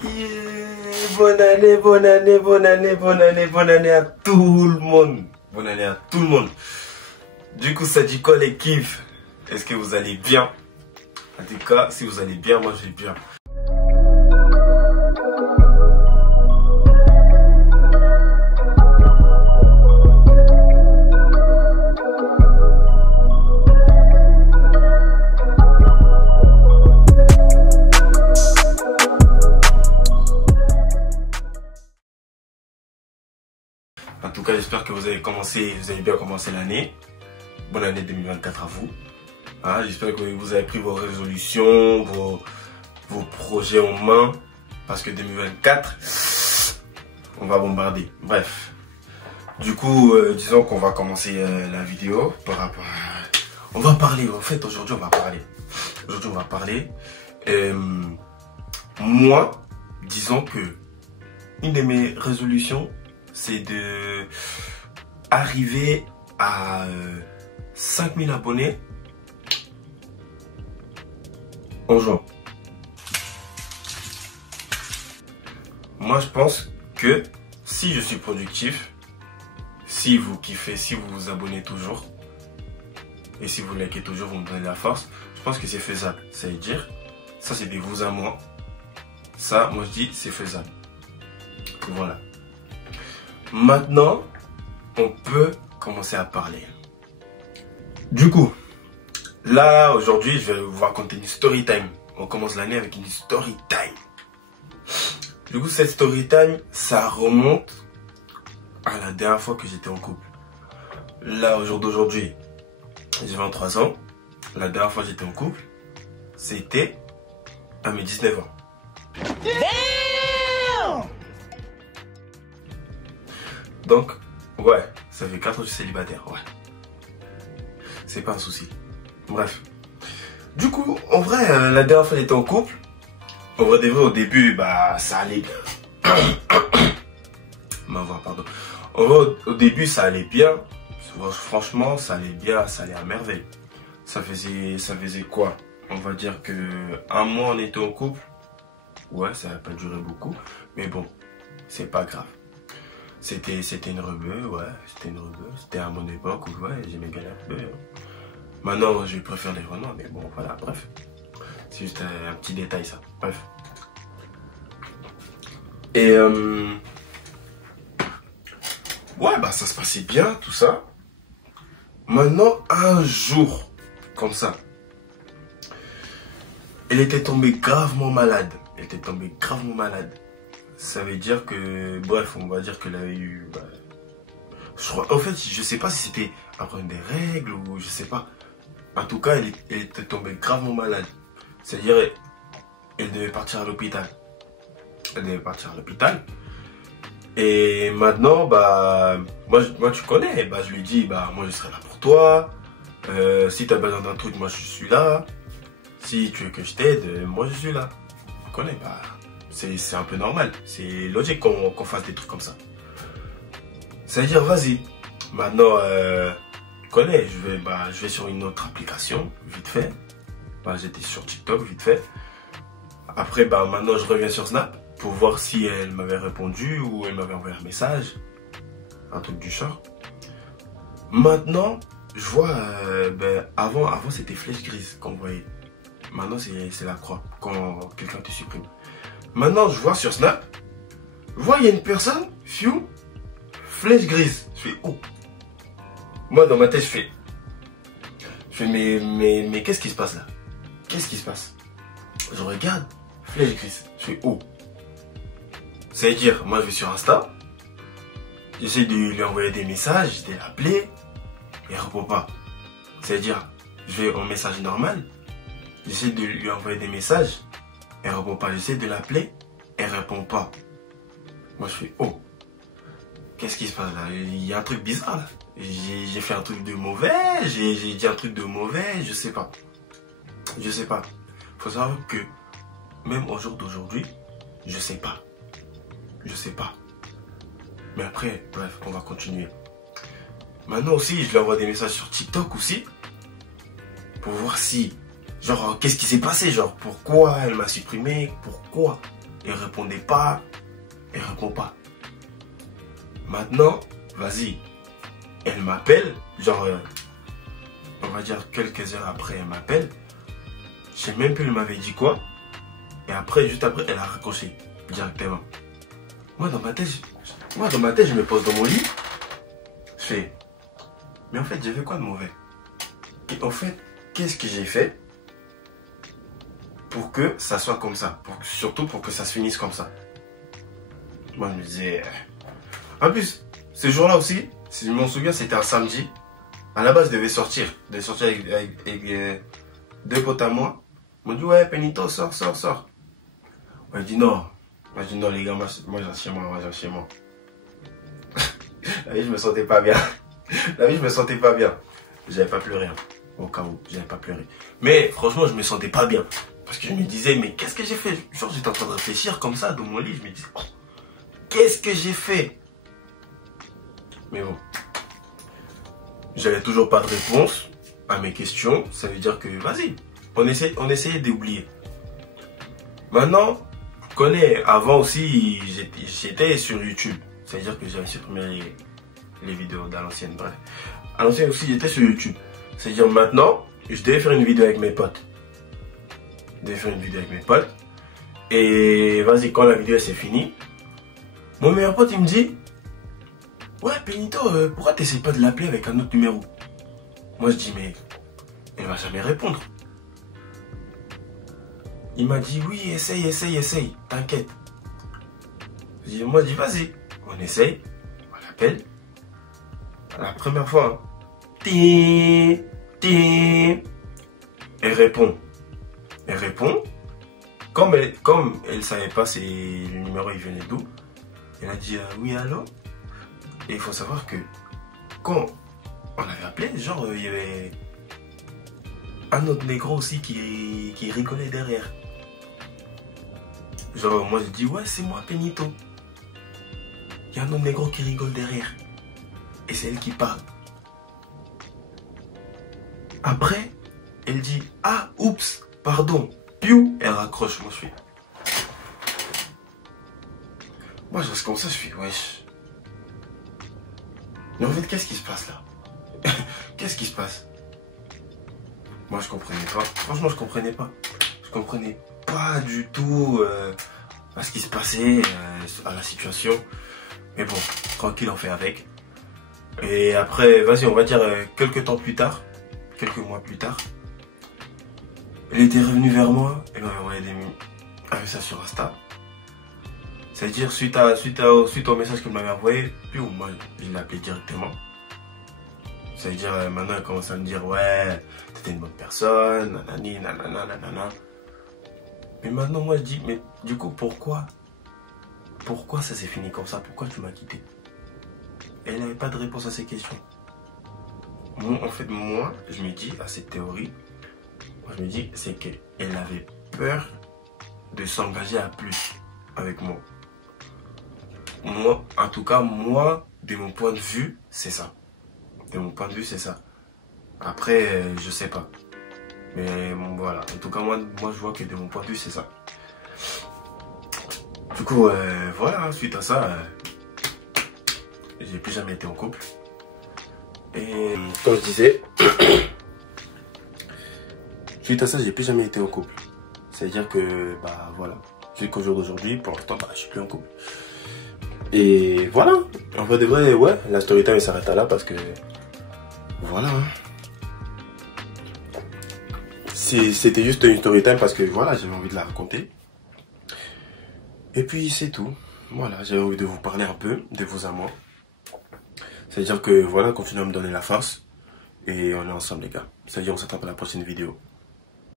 Bonne année, bonne année, bonne année, bonne année, bonne année à tout le monde. Bonne année à tout le monde. Du coup, ça dit quoi l'équipe? Est-ce que vous allez bien? En tout cas, si vous allez bien, moi je vais bien. En tout cas, j'espère que vous avez bien commencé l'année. Bonne année 2024 à vous. Hein, j'espère que vous avez pris vos résolutions, vos projets en main. Parce que 2024, on va bombarder. Bref. Du coup, disons qu'on va commencer la vidéo par rapport à... On va parler, en fait, aujourd'hui on va parler. Aujourd'hui on va parler. Moi, disons que une de mes résolutions, c'est de arriver à 5000 abonnés en juin. Moi, je pense que si je suis productif, si vous kiffez, si vous vous abonnez toujours, et si vous likez toujours, vous me donnez la force, je pense que c'est faisable. Ça veut dire, ça c'est des vous à moi. Ça, moi je dis, c'est faisable. Voilà. Maintenant, on peut commencer à parler. Du coup, là, aujourd'hui, je vais vous raconter une story time. On commence l'année avec une story time. Du coup, cette story time, ça remonte à la dernière fois que j'étais en couple. Là, au jour d'aujourd'hui, j'ai 23 ans. La dernière fois que j'étais en couple, c'était à mes 19 ans. Donc, ouais, ça fait 4 ans que je suis célibataire, ouais. C'est pas un souci. Bref. Du coup, en vrai, la dernière fois j'étais en couple, en vrai de vrai, au début, bah, ça allait bien. Ma voix, pardon. En vrai, au début, ça allait bien. Franchement, ça allait bien, ça allait à merveille. Ça faisait quoi? On va dire que un mois on était en couple. Ouais, ça n'a pas duré beaucoup. Mais bon, c'est pas grave. C'était une rebeu, ouais, c'était une rebeu. C'était à mon époque où, ouais, j'aimais bien la rebeu. Maintenant, je préfère les renois, mais bon, voilà, bref. C'est juste un petit détail, ça. Bref. Et, ouais, bah, ça se passait bien, tout ça. Maintenant, un jour, comme ça, elle était tombée gravement malade. Elle était tombée gravement malade. Ça veut dire que, bref, on va dire qu'elle avait eu... Bah, je crois, en fait, je sais pas si c'était un problème des règles ou je sais pas. En tout cas, elle était tombée gravement malade. C'est-à-dire, elle devait partir à l'hôpital. Elle devait partir à l'hôpital. Et maintenant, bah, moi tu connais, bah, je lui dis, bah, moi je serai là pour toi. Si tu as besoin d'un truc, moi je suis là. Si tu veux que je t'aide, moi je suis là. Tu connais, bah... C'est un peu normal, c'est logique qu'on fasse des trucs comme ça. C'est-à-dire, vas-y. Maintenant, tu connais, je vais sur une autre application, vite fait. Bah, j'étais sur TikTok, vite fait. Après, bah, maintenant, je reviens sur Snap pour voir si elle m'avait répondu ou elle m'avait envoyé un message. Un truc du genre. Maintenant, je vois, avant c'était flèche grise qu'on voyait. Maintenant, c'est la croix quand quelqu'un te supprime. Maintenant, je vois sur Snap, je vois il y a une personne, fiou, flèche grise. Je fais, oh. Moi, dans ma tête, je fais, mais qu'est-ce qui se passe là? Qu'est-ce qui se passe? Je regarde, flèche grise. Je fais, oh. C'est-à-dire, moi, je vais sur Insta, j'essaie de lui envoyer des messages, de l'appeler, et elle répond pas. C'est-à-dire, je vais en message normal, j'essaie de lui envoyer des messages, elle répond pas. J'essaie de l'appeler, elle répond pas. Moi je fais, oh, qu'est-ce qui se passe là? Il y a un truc bizarre là. J'ai fait un truc de mauvais, j'ai dit un truc de mauvais, je sais pas. Je sais pas. Faut savoir que même au jour d'aujourd'hui, je sais pas. Je sais pas. Mais après, bref, on va continuer. Maintenant aussi, je lui envoie des messages sur TikTok aussi. Pour voir si... Genre, qu'est-ce qui s'est passé? Genre, pourquoi elle m'a supprimé? Pourquoi? elle répondait pas, elle répond pas. Maintenant, vas-y, elle m'appelle, genre, on va dire quelques heures après, elle m'appelle. Je sais même plus, elle m'avait dit quoi. Et après, juste après, elle a raccroché directement. Moi, dans ma tête, je me pose dans mon lit. Je fais, mais en fait, j'ai fait quoi de mauvais? Et en fait, qu'est-ce que j'ai fait pour que ça soit comme ça? Surtout pour que ça se finisse comme ça. Moi, je me disais... En plus, ce jour-là aussi, si je m'en souviens, c'était un samedi. À la base, je devais sortir. Je devais sortir avec deux potes à moi. Ils m'ont dit, ouais, Benito, sors. Moi, je dis non. Moi, je dis non, les gars, moi, j'ai chez moi, La vie, je me sentais pas bien. J'avais pas pleuré, hein, au cas où, j'avais pas pleuré. Mais franchement, je me sentais pas bien. Parce que je me disais, mais qu'est-ce que j'ai fait? Genre, j'étais en train de réfléchir comme ça dans mon lit. Je me disais, oh, qu'est-ce que j'ai fait? Mais bon. J'avais toujours pas de réponse à mes questions. Ça veut dire que, vas-y, on essayait d'oublier. Maintenant, je connais, avant aussi, j'étais sur YouTube. Ça veut dire que j'avais supprimé les vidéos d'à l'ancienne, bref. À l'ancienne aussi, j'étais sur YouTube. C'est-à-dire maintenant, je devais faire une vidéo avec mes potes. Et vas-y, quand la vidéo s'est finie, mon meilleur pote, il me dit, ouais, Benito, pourquoi t'essayes pas de l'appeler avec un autre numéro? Moi, je dis, mais elle va jamais répondre. Il m'a dit, oui, essaye, t'inquiète. Moi, je dis, vas-y, on essaye, on l'appelle. La première fois, hein. Elle répond. Comme elle savait pas le numéro il venait d'où, elle a dit oui, allô. Et il faut savoir que quand on avait appelé, genre il y avait un autre négro aussi qui rigolait derrière. Genre moi je dis ouais, c'est moi Benito. Il y a un autre négro qui rigole derrière. Et c'est elle qui parle. Après, elle dit ah oups, pardon. Piou, elle raccroche. Moi je fais. Moi je reste comme ça, je fais wesh. Mais en fait, qu'est-ce qui se passe là? Qu'est-ce qui se passe? Moi je comprenais pas. Franchement, je comprenais pas. Je comprenais pas du tout à ce qui se passait, à la situation. Mais bon, tranquille, on fait avec. Et après, vas-y, on va dire quelques mois plus tard, elle était revenue vers moi, elle m'avait envoyé un message sur Insta. C'est-à-dire, suite au message qu'elle m'avait envoyé, puis moi, je l'ai appelé directement. C'est-à-dire, maintenant, elle commence à me dire, ouais, t'étais une bonne personne, nanani, nanana. Mais maintenant, moi, je dis, mais du coup, pourquoi ça s'est fini comme ça? Pourquoi tu m'as quitté? Elle n'avait pas de réponse à ces questions. En fait, moi, je me dis, à cette théorie, je me dis, c'est qu'elle avait peur de s'engager à plus avec moi. Moi, en tout cas, moi, de mon point de vue, c'est ça. Après, je sais pas. Mais bon, voilà. En tout cas, moi, je vois que de mon point de vue, c'est ça. Du coup, voilà, suite à ça, j'ai plus jamais été en couple. Et comme je disais, suite à ça, j'ai plus jamais été en couple. C'est-à-dire que, bah voilà, jusqu'au jour d'aujourd'hui, pour l'instant, bah, je suis plus en couple. Et voilà, en vrai de vrai, ouais, la story time s'arrête là parce que, voilà. C'était juste une story time parce que, voilà, j'avais envie de la raconter. Et puis, c'est tout. Voilà, j'avais envie de vous parler un peu de vos amours. C'est-à-dire que, voilà, continuez à me donner la force. Et on est ensemble, les gars. C'est-à-dire, on s'attend à la prochaine vidéo.